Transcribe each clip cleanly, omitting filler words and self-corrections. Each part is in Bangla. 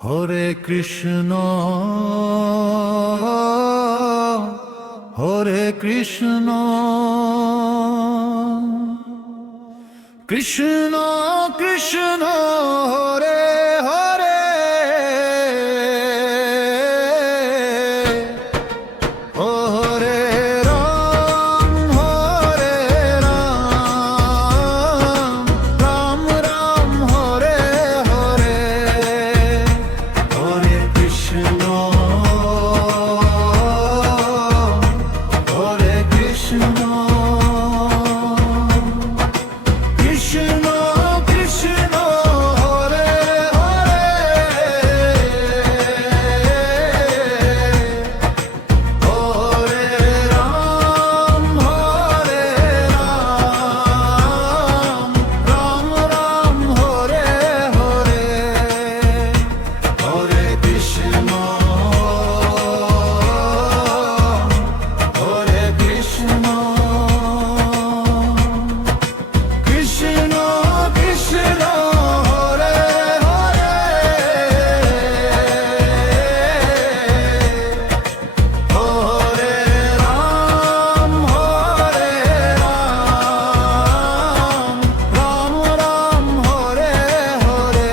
হরে কৃষ্ণ হরে কৃষ্ণ কৃষ্ণ কৃষ্ণ হরে হরে হরে রাম রাম রাম হরে হরে হরে কৃষ্ণ হরে কৃষ্ণ কৃষ্ণ কৃষ্ণ হরে হরে হরে রাম রাম রাম হরে হরে হরে কৃষ্ণ হরে কৃষ্ণ কৃষ্ণ কৃষ্ণ হরে হরে হরে রাম রাম রাম হরে হরে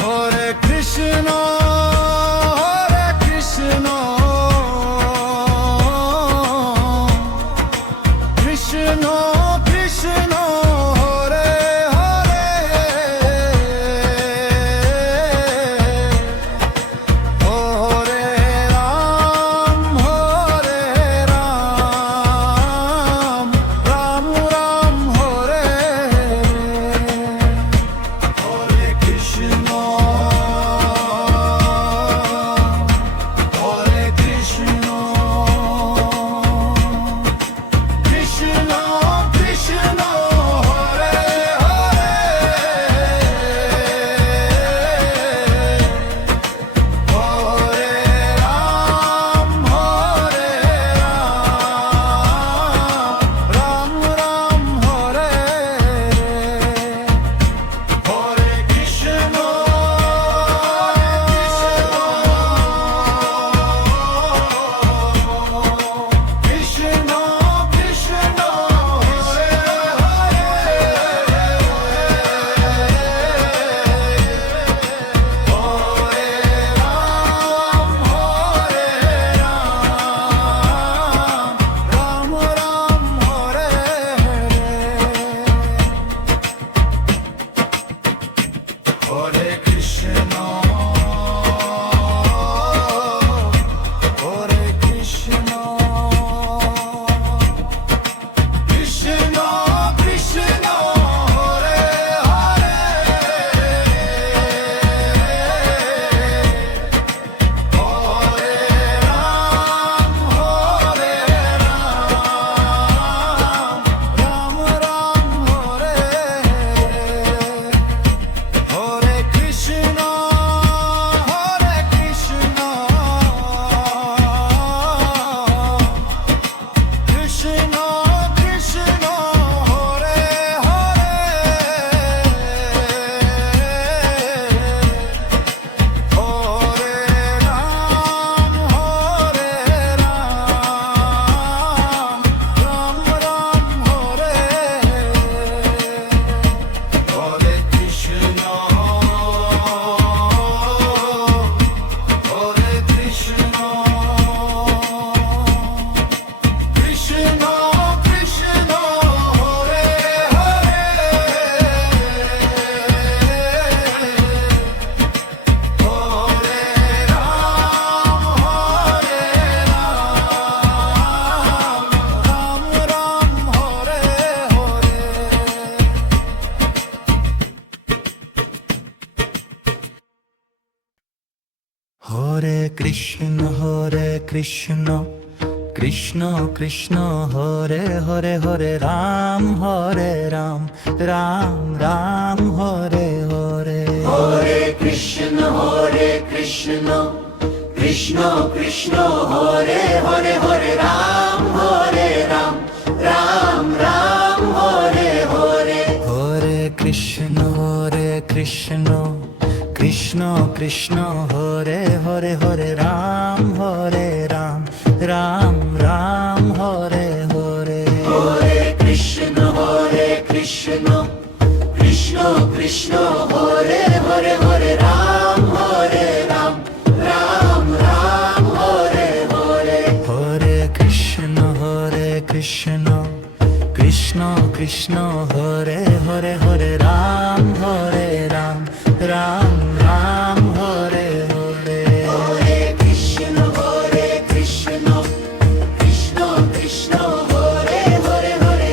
হরে কৃষ্ণ কৃষ্ণ কৃষ্ণ হরে হরে হরে রাম রাম রাম হরে হরে কৃষ্ণ হরে কৃষ্ণ কৃষ্ণ কৃষ্ণ হরে হরে হরে রাম রাম রাম হরে হরে কৃষ্ণ কৃষ্ণ কৃষ্ণ হরে রাম রাম হরে হরে কৃষ্ণ হরে কৃষ্ণ কৃষ্ণ কৃষ্ণ হরে হরে হরে রাম রাম রাম হরে হরে কৃষ্ণ কৃষ্ণ কৃষ্ণ হরে হরে হরে রাম রাম রাম হরে হরে কৃষ্ণ হরে কৃষ্ণ কৃষ্ণ কৃষ্ণ হরে হরে হরে রাম রাম হরে হরে হরে কৃষ্ণ কৃষ্ণ কৃষ্ণ হরে হরে হরে রাম রাম রাম হরে হরে হরে কৃষ্ণ কৃষ্ণ কৃষ্ণ হরে হরে হরে রাম রাম রাম হরে হরে হরে কৃষ্ণ কৃষ্ণ কৃষ্ণ কৃষ্ণ হরে হরে হরে রাম রাম রাম হরে হরে হরে কৃষ্ণ কৃষ্ণ কৃষ্ণ হরে হরে হরে রাম রাম রাম হরে হরে হরে কৃষ্ণ কৃষ্ণ কৃষ্ণ হরে হরে হরে রাম রাম রাম হরে হরে হরে কৃষ্ণ কৃষ্ণ কৃষ্ণ হরে হরে হরে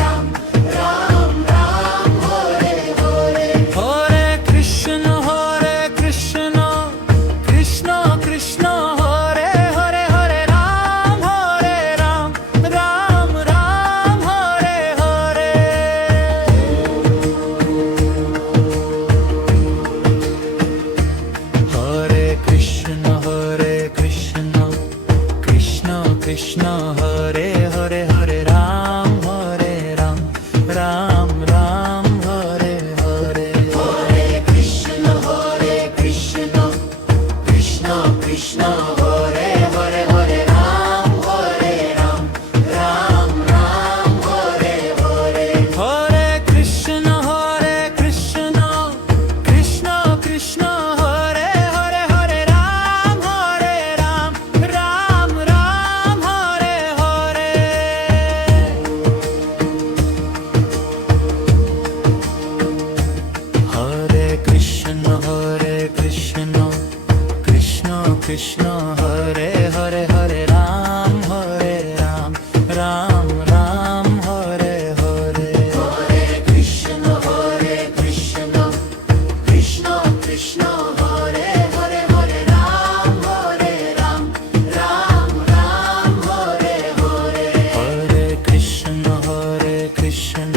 রাম রাম রাম হরে হরে হরে কৃষ্ণ কৃষ্ণ কৃষ্ণ হরে হরে হরে রাম রাম রাম হরে হরে হরে কৃষ্ণ কৃষ্ণ কৃষ্ণ হরে হরে হরে রাম রাম রাম হরে হরে হরে কৃষ্ণ কৃষ্ণ কৃষ্ণ হরে হরে হরে রাম রাম রাম হরে হরে হরে কৃষ্ণ কৃষ্ণ কৃষ্ণ হরে হরে হরে রাম রাম রাম হরে হরে হরে কৃষ্ণ কৃষ্ণ কৃষ্ণ হরে হরে হরে রাম রাম রাম হরে হরে হরে কৃষ্ণ কৃষ্ণ কৃষ্ণ হরে হরে হরে রাম রাম রাম হরে হরে হরে কৃষ্ণ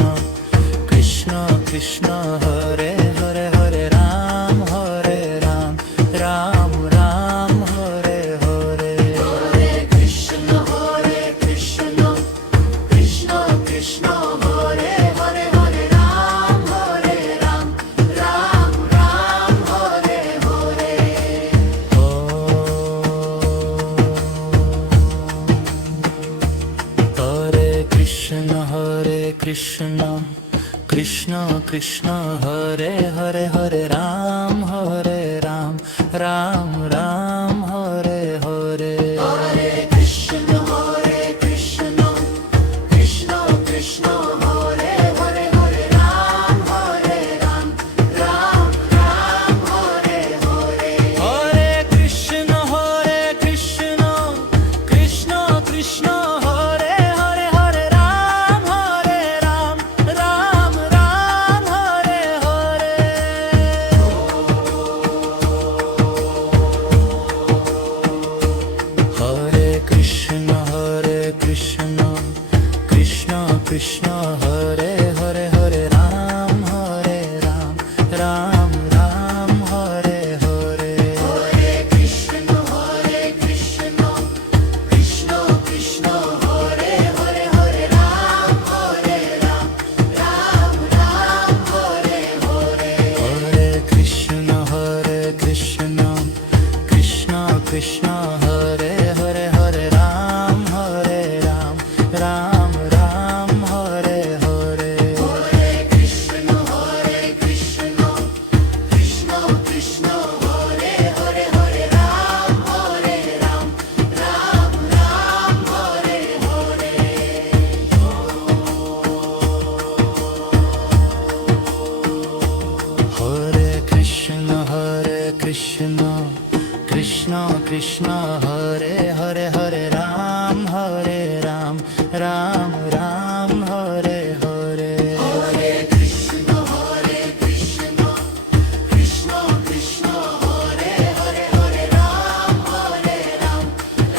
কৃষ্ণ কৃষ্ণ হরে হরে হরে রাম রাম রাম হরে হরে হরে কৃষ্ণ কৃষ্ণ কৃষ্ণ হরে হরে হরে রাম রাম রাম হরে হরে হরে কৃষ্ণ কৃষ্ণ কৃষ্ণ হরে হরে হরে রাম রাম রাম হরে হরে হরে কৃষ্ণ কৃষ্ণ কৃষ্ণ হরে হরে হরে রাম রাম রাম হরে হরে হরে কৃষ্ণ কৃষ্ণ কৃষ্ণ হরে হরে হরে রাম রাম রাম হরে হরে হরে কৃষ্ণ কৃষ্ণ কৃষ্ণ হরে হরে হরে রাম রাম রাম হরে হরে হরে কৃষ্ণ কৃষ্ণ কৃষ্ণ হরে হরে হরে রাম রাম রাম হরে হরে হরে কৃষ্ণ কৃষ্ণ কৃষ্ণ হরে হরে হরে রাম রাম রাম হরে হরে হরে কৃষ্ণ কৃষ্ণ কৃষ্ণ হরে হরে হরে রাম রাম রাম হরে হরে হরে কৃষ্ণ কৃষ্ণ হরে হরে হরে রাম রাম রাম হরে হরে হরে কৃষ্ণ কৃষ্ণ কৃষ্ণ হরে হরে হরে রাম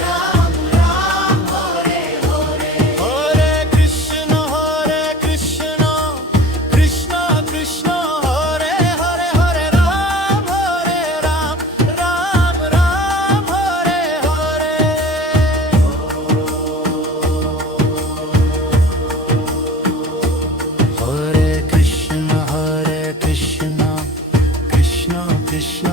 রাম রাম হরে হরে হরে কৃষ্ণ কৃষ্ণ কৃষ্ণ হরে হরে হরে রাম রাম রাম হরে কৃষ্ণ